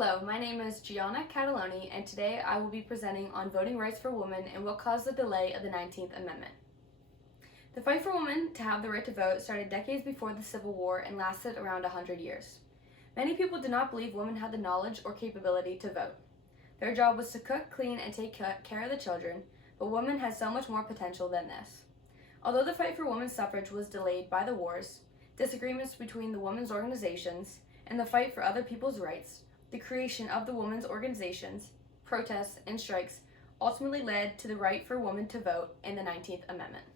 Hello, my name is Gianna Cataloni, and today I will be presenting on voting rights for women and what caused the delay of the 19th Amendment. The fight for women to have the right to vote started decades before the Civil War and lasted around 100 years. Many people did not believe women had the knowledge or capability to vote. Their job was to cook, clean, and take care of the children, but women had so much more potential than this. Although the fight for women's suffrage was delayed by the wars, disagreements between the women's organizations, and the fight for other people's rights, the creation of the women's organizations, protests, and strikes ultimately led to the right for women to vote in the 19th Amendment.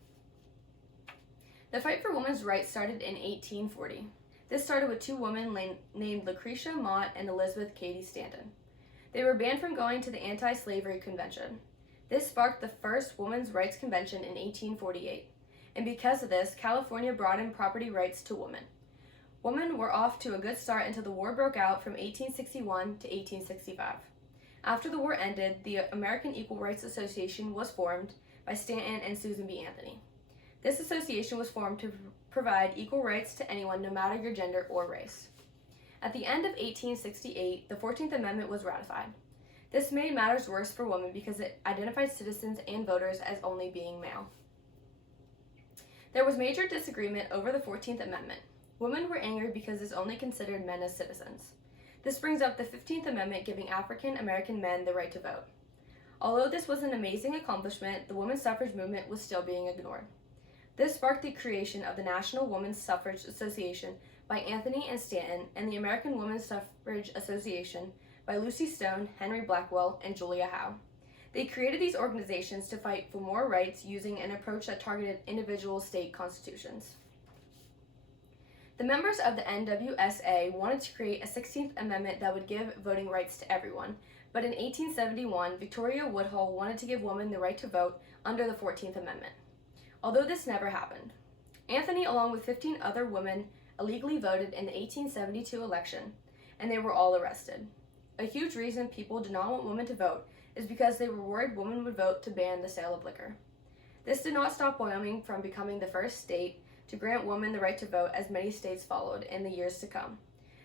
The fight for women's rights started in 1840. This started with two women named Lucretia Mott and Elizabeth Cady Stanton. They were banned from going to the Anti-Slavery Convention. This sparked the first Women's Rights Convention in 1848, and because of this, California broadened property rights to women. Women were off to a good start until the war broke out from 1861 to 1865. After the war ended, the American Equal Rights Association was formed by Stanton and Susan B. Anthony. This association was formed to provide equal rights to anyone no matter your gender or race. At the end of 1868, the 14th Amendment was ratified. This made matters worse for women because it identified citizens and voters as only being male. There was major disagreement over the 14th Amendment. Women were angry because this only considered men as citizens. This brings up the 15th Amendment giving African American men the right to vote. Although this was an amazing accomplishment, the women's suffrage movement was still being ignored. This sparked the creation of the National Women's Suffrage Association by Anthony and Stanton and the American Women's Suffrage Association by Lucy Stone, Henry Blackwell, and Julia Howe. They created these organizations to fight for more rights using an approach that targeted individual state constitutions. The members of the NWSA wanted to create a 16th Amendment that would give voting rights to everyone, but in 1871, Victoria Woodhull wanted to give women the right to vote under the 14th Amendment. Although this never happened, Anthony, along with 15 other women, illegally voted in the 1872 election, and they were all arrested. A huge reason people did not want women to vote is because they were worried women would vote to ban the sale of liquor. This did not stop Wyoming from becoming the first state to grant women the right to vote, as many states followed in the years to come.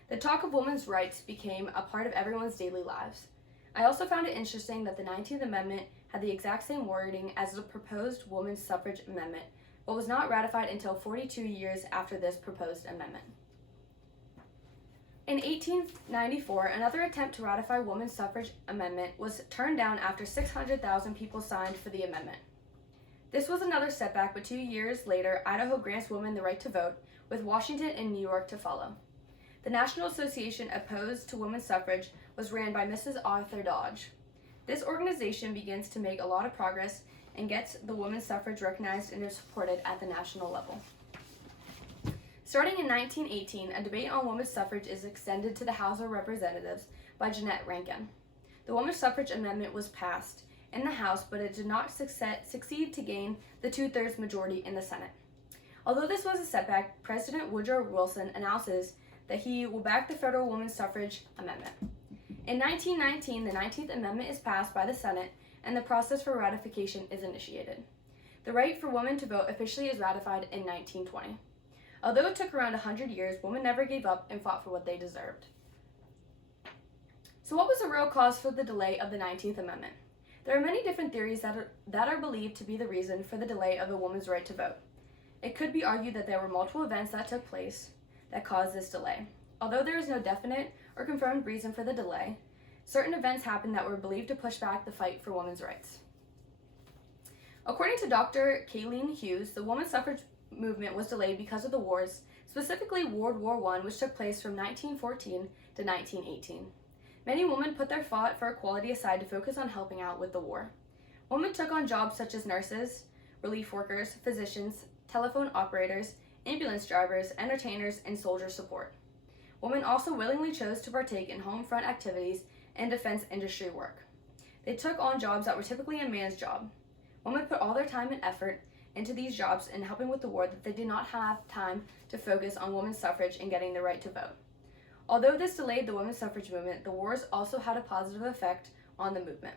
The talk of women's rights became a part of everyone's daily lives. I also found it interesting that the 19th Amendment had the exact same wording as the proposed Women's Suffrage Amendment, but was not ratified until 42 years after this proposed amendment. In 1894, another attempt to ratify Women's Suffrage Amendment was turned down after 600,000 people signed for the amendment. This was another setback, but 2 years later, Idaho grants women the right to vote, with Washington and New York to follow. The National Association opposed to women's suffrage was ran by Mrs. Arthur Dodge. This organization begins to make a lot of progress and gets the women's suffrage recognized and is supported at the national level. Starting in 1918, a debate on women's suffrage is extended to the House of Representatives by Jeannette Rankin. The Women's Suffrage Amendment was passed in the House, but it did not succeed to gain the two-thirds majority in the Senate. Although this was a setback, President Woodrow Wilson announces that he will back the federal women's suffrage amendment. In 1919, the 19th Amendment is passed by the Senate, and the process for ratification is initiated. The right for women to vote officially is ratified in 1920. Although it took around 100 years, women never gave up and fought for what they deserved. So what was the real cause for the delay of the 19th Amendment? There are many different theories that are believed to be the reason for the delay of the woman's right to vote. It could be argued that there were multiple events that took place that caused this delay. Although there is no definite or confirmed reason for the delay, certain events happened that were believed to push back the fight for women's rights. According to Dr. Kayleen Hughes, the women's suffrage movement was delayed because of the wars, specifically World War I, which took place from 1914 to 1918. Many women put their fight for equality aside to focus on helping out with the war. Women took on jobs such as nurses, relief workers, physicians, telephone operators, ambulance drivers, entertainers, and soldier support. Women also willingly chose to partake in home front activities and defense industry work. They took on jobs that were typically a man's job. Women put all their time and effort into these jobs in helping with the war that they did not have time to focus on women's suffrage and getting the right to vote. Although this delayed the women's suffrage movement, the wars also had a positive effect on the movement.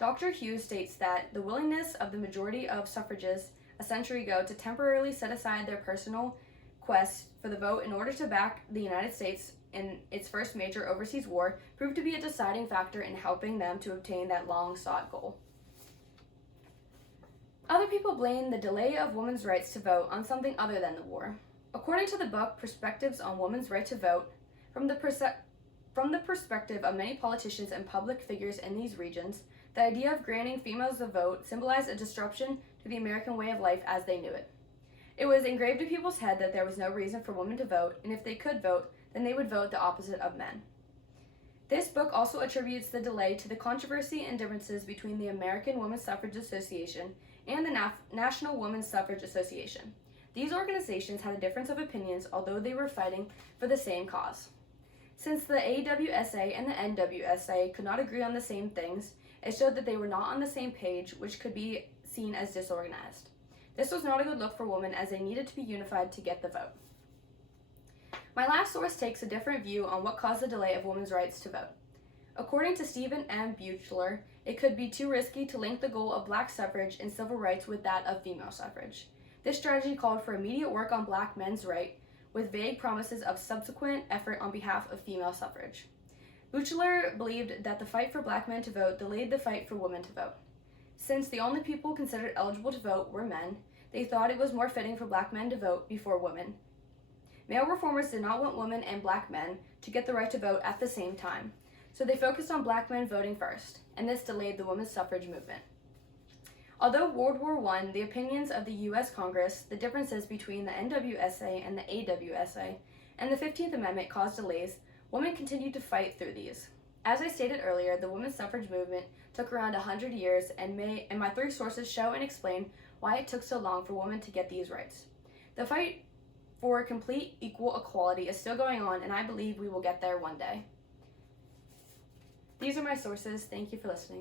Dr. Hughes states that the willingness of the majority of suffragists a century ago to temporarily set aside their personal quest for the vote in order to back the United States in its first major overseas war proved to be a deciding factor in helping them to obtain that long-sought goal. Other people blame the delay of women's rights to vote on something other than the war. According to the book Perspectives on Women's Right to Vote, from the perspective of many politicians and public figures in these regions, the idea of granting females the vote symbolized a disruption to the American way of life as they knew it. It was engraved in people's head that there was no reason for women to vote, and if they could vote, then they would vote the opposite of men. This book also attributes the delay to the controversy and differences between the American Women's Suffrage Association and the National Women's Suffrage Association. These organizations had a difference of opinions, although they were fighting for the same cause. Since the AWSA and the NWSA could not agree on the same things, it showed that they were not on the same page, which could be seen as disorganized. This was not a good look for women, as they needed to be unified to get the vote. My last source takes a different view on what caused the delay of women's rights to vote. According to Stephen M. Buechler, it could be too risky to link the goal of black suffrage and civil rights with that of female suffrage. This strategy called for immediate work on black men's rights, with vague promises of subsequent effort on behalf of female suffrage. Buechler believed that the fight for black men to vote delayed the fight for women to vote. Since the only people considered eligible to vote were men, they thought it was more fitting for black men to vote before women. Male reformers did not want women and black men to get the right to vote at the same time, so they focused on black men voting first, and this delayed the women's suffrage movement. Although World War I, the opinions of the U.S. Congress, the differences between the NWSA and the AWSA, and the 15th Amendment caused delays, women continued to fight through these. As I stated earlier, the women's suffrage movement took around 100 years, and my three sources show and explain why it took so long for women to get these rights. The fight for complete equal equality is still going on, and I believe we will get there one day. These are my sources. Thank you for listening.